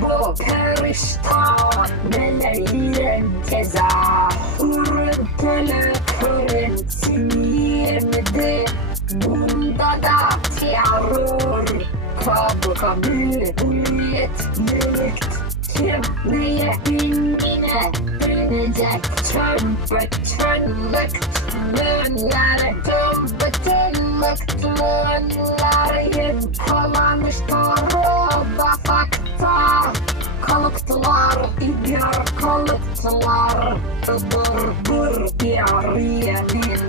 bu periştan Meleklerin tezahürüntülü kırıntıyemedi. Bunda da terör kabuliyet kimliğe bilmine denecek tüm bütünlük tümünler tüm bütünlük tümünlerin kalanışları bakakta kalıktılar idyar kalıktılar ıbır yariyenin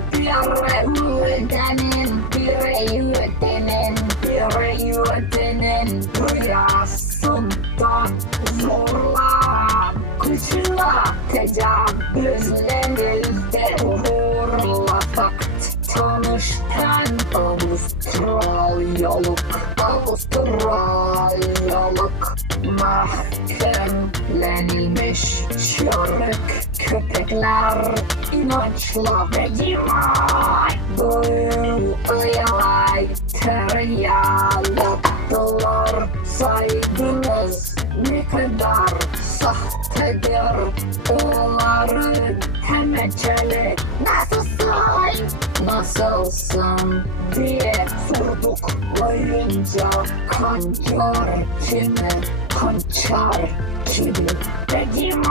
bireyüdenin rüyasından zorla kuşla tecavüzlenildi uğurla fakt tanıştan Avustralyalılık mahkemlenilmiş şörük köpekler inançla Vegemite duyulay tereyağlıktılar saydınız ne kadar sahtedir onların hemeceli nasılsın diye sorduklayınca kancar kimi kançar kimi Vegemite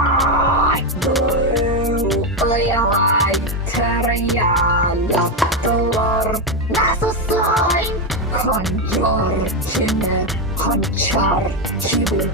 duyulay tereyağlıktılar nasılsın kancar kimi kançar kimi.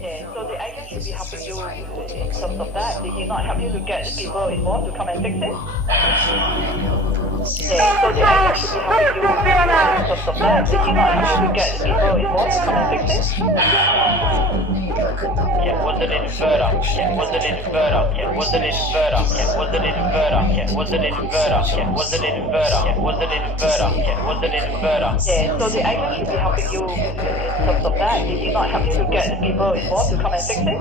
Yeah, so the idea should be helping you in terms of that. Did he not help you to get people involved to come and fix it? Yeah, so the idea should be helping you in terms of that. Did he not help you to get people involved to come and fix it? Yeah, was it inverter? Yeah, was it inverter? Yeah, was it inverter? Yeah, was it inverter? Yeah, was it inverter? Yeah, was it inverter? Yeah, was it inverter? Yeah, was it inverter? Yeah, so the idea should be helping you in terms of that. Did he not help you to get people involved to come and fix it?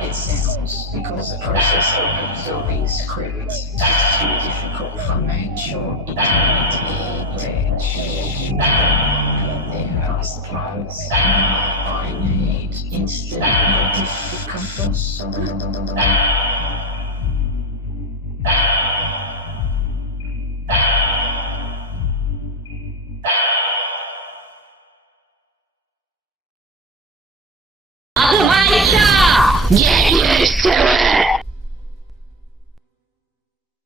It sounds because the process of absorbing script is too difficult for mature intelligence. There are supplies I need instead of discomfort. Adım Ayşe.